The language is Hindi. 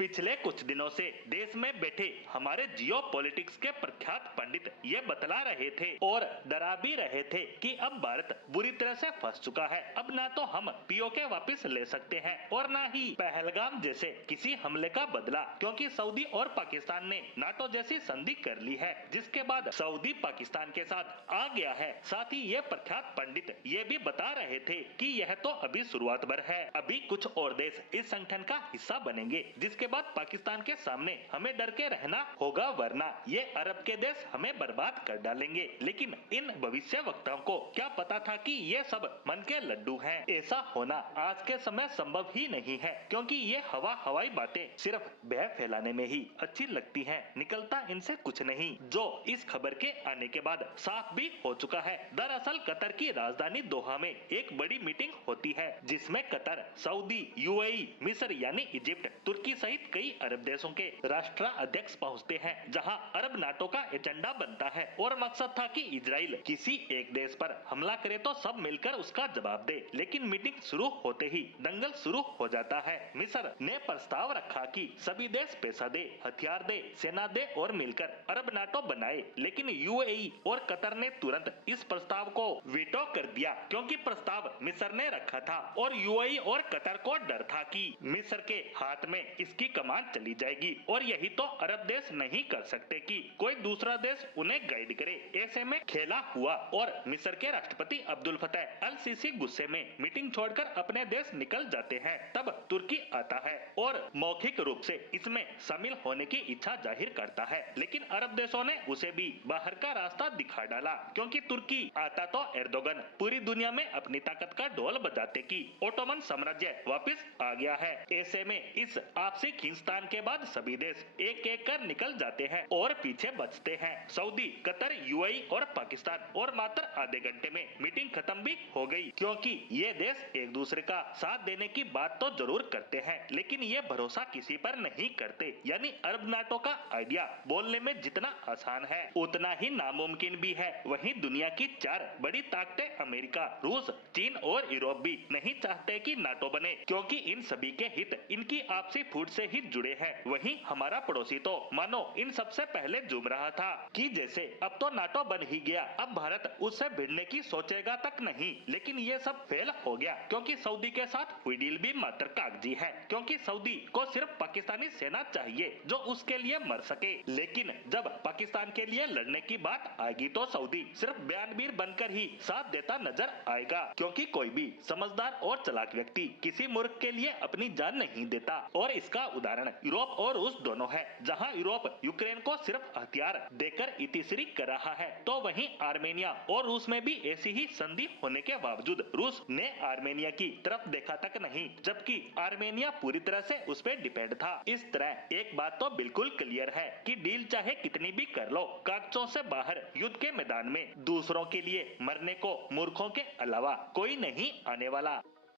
पिछले कुछ दिनों से देश में बैठे हमारे जियो पॉलिटिक्स के प्रख्यात पंडित ये बतला रहे थे और डरा भी रहे थे कि अब भारत बुरी तरह से फंस चुका है। अब ना तो हम पीओके वापस ले सकते हैं और ना ही पहलगाम जैसे किसी हमले का बदला, क्योंकि सऊदी और पाकिस्तान ने नाटो जैसी संधि कर ली है, जिसके बाद सऊदी पाकिस्तान के साथ आ गया है। साथ ही ये प्रख्यात पंडित ये भी बता रहे थे कि यह तो अभी शुरुआत भर है, अभी कुछ और देश इस संगठन का हिस्सा बनेंगे, जिसके बाद पाकिस्तान के सामने हमें डर के रहना होगा, वरना ये अरब के देश हमें बर्बाद कर डालेंगे। लेकिन इन भविष्यवक्ताओं को क्या पता था कि ये सब मन के लड्डू हैं। ऐसा होना आज के समय संभव ही नहीं है, क्योंकि ये हवाई बातें सिर्फ भय फैलाने में ही अच्छी लगती हैं, निकलता इनसे कुछ नहीं, जो इस खबर के आने के बाद साफ भी हो चुका है। दरअसल कतर की राजधानी दोहा में एक बड़ी मीटिंग होती है, जिसमें कतर, सऊदी, यूएई, मिस्र यानी इजिप्ट, तुर्की सहित कई अरब देशों के राष्ट्राध्यक्ष पहुंचते हैं, जहां अरब नाटो का एजेंडा बनता है और मकसद था कि इजराइल किसी एक देश पर हमला करे तो सब मिलकर उसका जवाब दे। लेकिन मीटिंग शुरू होते ही दंगल शुरू हो जाता है। मिस्र ने प्रस्ताव रखा कि सभी देश पैसा दे, हथियार दे, सेना दे और मिलकर अरब नाटो बनाए, लेकिन यूएई और कतर ने तुरंत इस प्रस्ताव को वीटो कर दिया, क्योंकि प्रस्ताव मिस्र ने रखा था और यूएई और कतर को डर था कि मिस्र के हाथ में इसकी कमान चली जाएगी और यही तो अरब देश नहीं कर सकते कि कोई दूसरा देश उन्हें गाइड करे। ऐसे में खेला हुआ और मिस्र के राष्ट्रपति अब्दुल फतेह अल सीसी गुस्से में मीटिंग छोड़कर अपने देश निकल जाते हैं। तब तुर्की आता है और मौखिक रूप से इसमें शामिल होने की इच्छा जाहिर करता है, लेकिन अरब देशों ने उसे भी बाहर का रास्ता दिखा डाला, क्योंकि तुर्की आता तो एर्दोगन पूरी दुनिया में अपनी ताकत का ढोल बजाते कि ओटोमन साम्राज्य वापस आ गया है। ऐसे में इस आपसी खींचतान के बाद सभी देश एक एक कर निकल जाते हैं और पीछे बचते हैं सऊदी, कतर, यूएई और पाकिस्तान, और मात्र आधे घंटे में मीटिंग खत्म भी हो गई, क्योंकि ये देश एक दूसरे का साथ देने की बात तो जरूर करते हैं, लेकिन ये भरोसा किसी पर नहीं करते। यानी अरब नाटो का आइडिया बोलने में जितना आसान है उतना ही नामुमकिन भी है। वहीं दुनिया की चार बड़ी ताकतें अमेरिका, रूस, चीन और यूरोप भी नहीं चाहते कि नाटो बने, क्योंकि इन सभी के हित इनकी आपसी फूट से ही जुड़े हैं। वहीं हमारा पड़ोसी तो मानो इन सबसे पहले झूम रहा था कि जैसे अब तो नाटो बन ही गया, अब भारत उससे भिड़ने की सोचेगा तक नहीं। लेकिन ये सब फेल हो गया, क्योंकि सऊदी के साथ हुई डील भी मात्र कागजी है, क्योंकि सऊदी को सिर्फ पाकिस्तानी सेना चाहिए जो उसके लिए मर सके। लेकिन जब पाकिस्तान के लिए लड़ने की बात आएगी तो सऊदी सिर्फ बयानबीर बनकर ही साथ देता नजर आएगा, क्योंकि कोई भी समझदार और चालाक व्यक्ति किसी मुल्क के लिए अपनी जान नहीं देता। और इसका उदाहरण यूरोप और रूस दोनों है, जहां यूरोप यूक्रेन को सिर्फ हथियार देकर इतिश्री कर रहा है, तो वहीं आर्मेनिया और रूस में भी ऐसी ही संधि होने के बावजूद रूस ने आर्मेनिया की तरफ देखा तक नहीं, जबकि आर्मेनिया पूरी तरह से उस पर डिपेंड था। इस तरह एक बात तो बिल्कुल क्लियर है कि डील चाहे कितनी भी कर लो, कागजों से बाहर युद्ध के मैदान में दूसरों के लिए मरने को मूर्खों के अलावा कोई नहीं आने वाला।